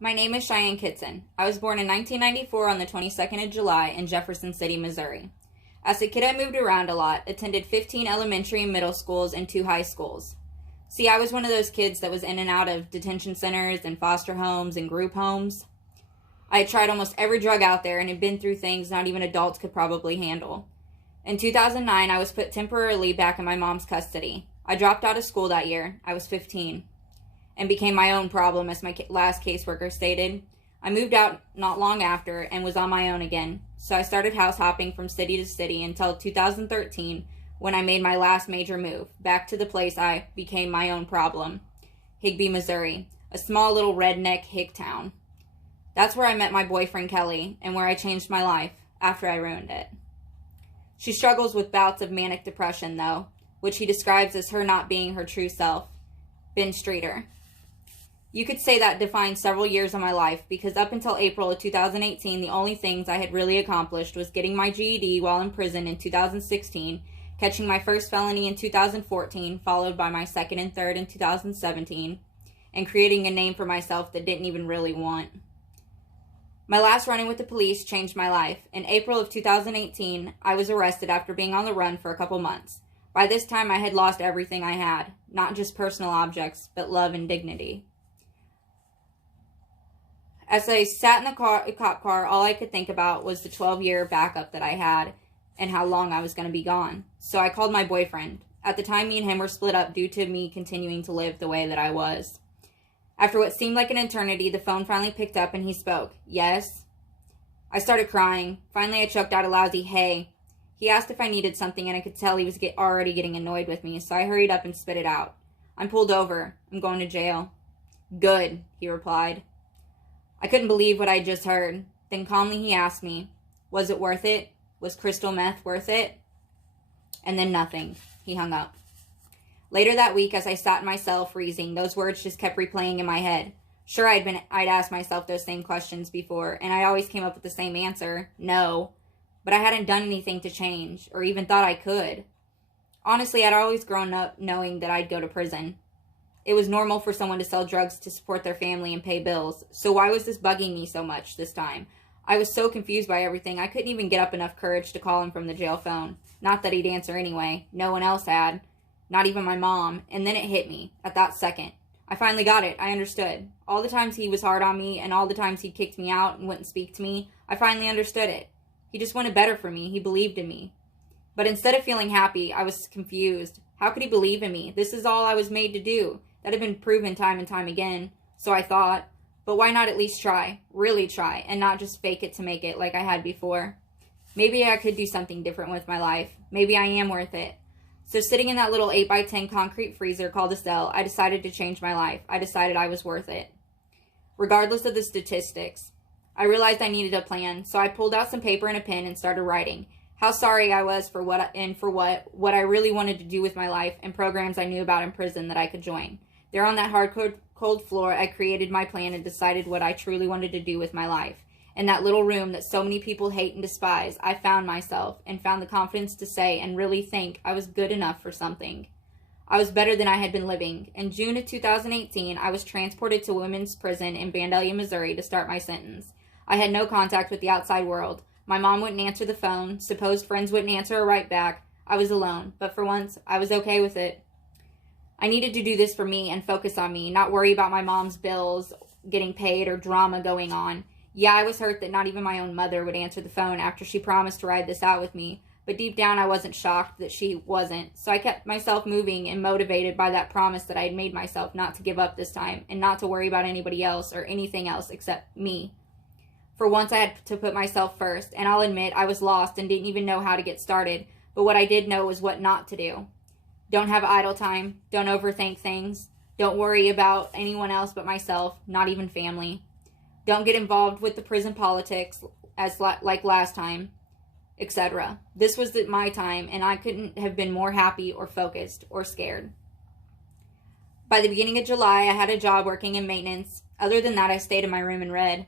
My name is Cheyenne Kitson. I was born in 1994 on the 22nd of July in Jefferson City, Missouri. As a kid, I moved around a lot, attended 15 elementary and middle schools and 2 high schools. See, I was one of those kids that was in and out of detention centers and foster homes and group homes. I had tried almost every drug out there and had been through things not even adults could probably handle. In 2009, I was put temporarily back in my mom's custody. I dropped out of school that year. I was 15. And became my own problem, as my last caseworker stated. I moved out not long after and was on my own again. So I started house hopping from city to city until 2013, when I made my last major move, back to the place I became my own problem, Higbee, Missouri, a small little redneck hick town. That's where I met my boyfriend Kelly, and where I changed my life after I ruined it. She struggles with bouts of manic depression, though, which he describes as her not being her true self. Ben Streeter. You could say that defined several years of my life, because up until April of 2018, the only things I had really accomplished was getting my GED while in prison in 2016, catching my first felony in 2014, followed by my second and third in 2017, and creating a name for myself that didn't even really want. My last run-in with the police changed my life. In April of 2018, I was arrested after being on the run for a couple months. By this time, I had lost everything I had, not just personal objects, but love and dignity. As I sat in the cop car, all I could think about was the 12-year backup that I had and how long I was going to be gone. So I called my boyfriend. At the time, me and him were split up due to me continuing to live the way that I was. After what seemed like an eternity, the phone finally picked up and he spoke. Yes? I started crying. Finally, I choked out a lousy, hey. He asked if I needed something, and I could tell he was already getting annoyed with me, so I hurried up and spit it out. I'm pulled over. I'm going to jail. Good, he replied. I couldn't believe what I had just heard. Then calmly he asked me, was it worth it? Was crystal meth worth it? And then nothing. He hung up. Later that week, as I sat in my cell freezing, those words just kept replaying in my head. Sure, I'd asked myself those same questions before, and I always came up with the same answer, no. But I hadn't done anything to change, or even thought I could. Honestly, I'd always grown up knowing that I'd go to prison. It was normal for someone to sell drugs to support their family and pay bills, so why was this bugging me so much this time? I was so confused by everything, I couldn't even get up enough courage to call him from the jail phone. Not that he'd answer anyway. No one else had. Not even my mom. And then it hit me, at that second. I finally got it. I understood. All the times he was hard on me, and all the times he kicked me out and wouldn't speak to me, I finally understood it. He just wanted better for me. He believed in me. But instead of feeling happy, I was confused. How could he believe in me? This is all I was made to do. That had been proven time and time again. So I thought. But why not at least try? Really try. And not just fake it to make it like I had before. Maybe I could do something different with my life. Maybe I am worth it. So sitting in that little 8x10 concrete freezer called a cell, I decided to change my life. I decided I was worth it. Regardless of the statistics. I realized I needed a plan, so I pulled out some paper and a pen and started writing. How sorry I was for what I really wanted to do with my life, and programs I knew about in prison that I could join. There on that hard, cold floor, I created my plan and decided what I truly wanted to do with my life. In that little room that so many people hate and despise, I found myself and found the confidence to say and really think I was good enough for something. I was better than I had been living. In June of 2018, I was transported to women's prison in Vandalia, Missouri to start my sentence. I had no contact with the outside world. My mom wouldn't answer the phone. Supposed friends wouldn't answer her right back. I was alone, but for once, I was okay with it. I needed to do this for me and focus on me, not worry about my mom's bills, getting paid, or drama going on. Yeah, I was hurt that not even my own mother would answer the phone after she promised to ride this out with me, but deep down I wasn't shocked that she wasn't, so I kept myself moving and motivated by that promise that I had made myself not to give up this time, and not to worry about anybody else or anything else except me. For once I had to put myself first, and I'll admit I was lost and didn't even know how to get started, but what I did know was what not to do. Don't have idle time, don't overthink things, don't worry about anyone else but myself, not even family. Don't get involved with the prison politics like last time, etc. This was my time, and I couldn't have been more happy or focused or scared. By the beginning of July, I had a job working in maintenance. Other than that, I stayed in my room and read.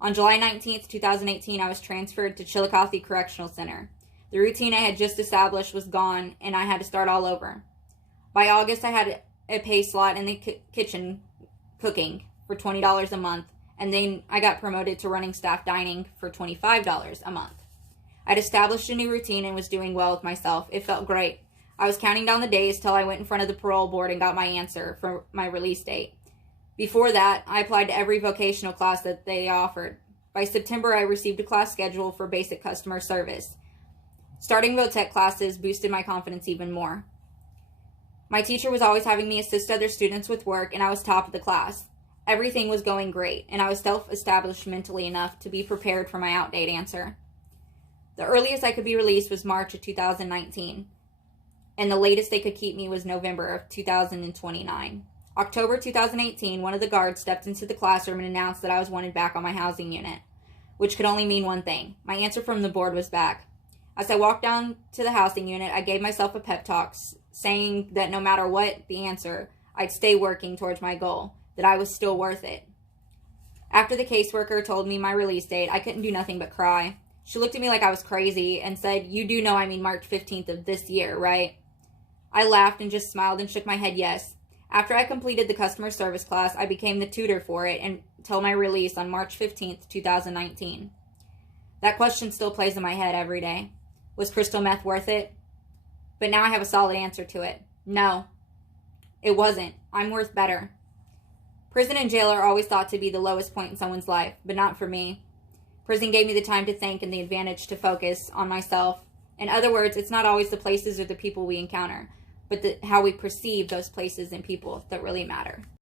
On July 19th, 2018, I was transferred to Chillicothe Correctional Center. The routine I had just established was gone, and I had to start all over. By August, I had a pay slot in the kitchen cooking for $20 a month, and then I got promoted to running staff dining for $25 a month. I'd established a new routine and was doing well with myself. It felt great. I was counting down the days till I went in front of the parole board and got my answer for my release date. Before that, I applied to every vocational class that they offered. By September, I received a class schedule for basic customer service. Starting VOTEC classes boosted my confidence even more. My teacher was always having me assist other students with work, and I was top of the class. Everything was going great, and I was self-established mentally enough to be prepared for my out-date answer. The earliest I could be released was March of 2019, and the latest they could keep me was November of 2029. October 2018, one of the guards stepped into the classroom and announced that I was wanted back on my housing unit, which could only mean one thing. My answer from the board was back. As I walked down to the housing unit, I gave myself a pep talk, saying that no matter what the answer, I'd stay working towards my goal, that I was still worth it. After the caseworker told me my release date, I couldn't do nothing but cry. She looked at me like I was crazy and said, "You do know I mean March 15th of this year, right?" I laughed and just smiled and shook my head yes. After I completed the customer service class, I became the tutor for it until my release on March 15th, 2019. That question still plays in my head every day. Was crystal meth worth it? But now I have a solid answer to it. No, it wasn't. I'm worth better. Prison and jail are always thought to be the lowest point in someone's life, but not for me. Prison gave me the time to think and the advantage to focus on myself. In other words, it's not always the places or the people we encounter, but how we perceive those places and people that really matter.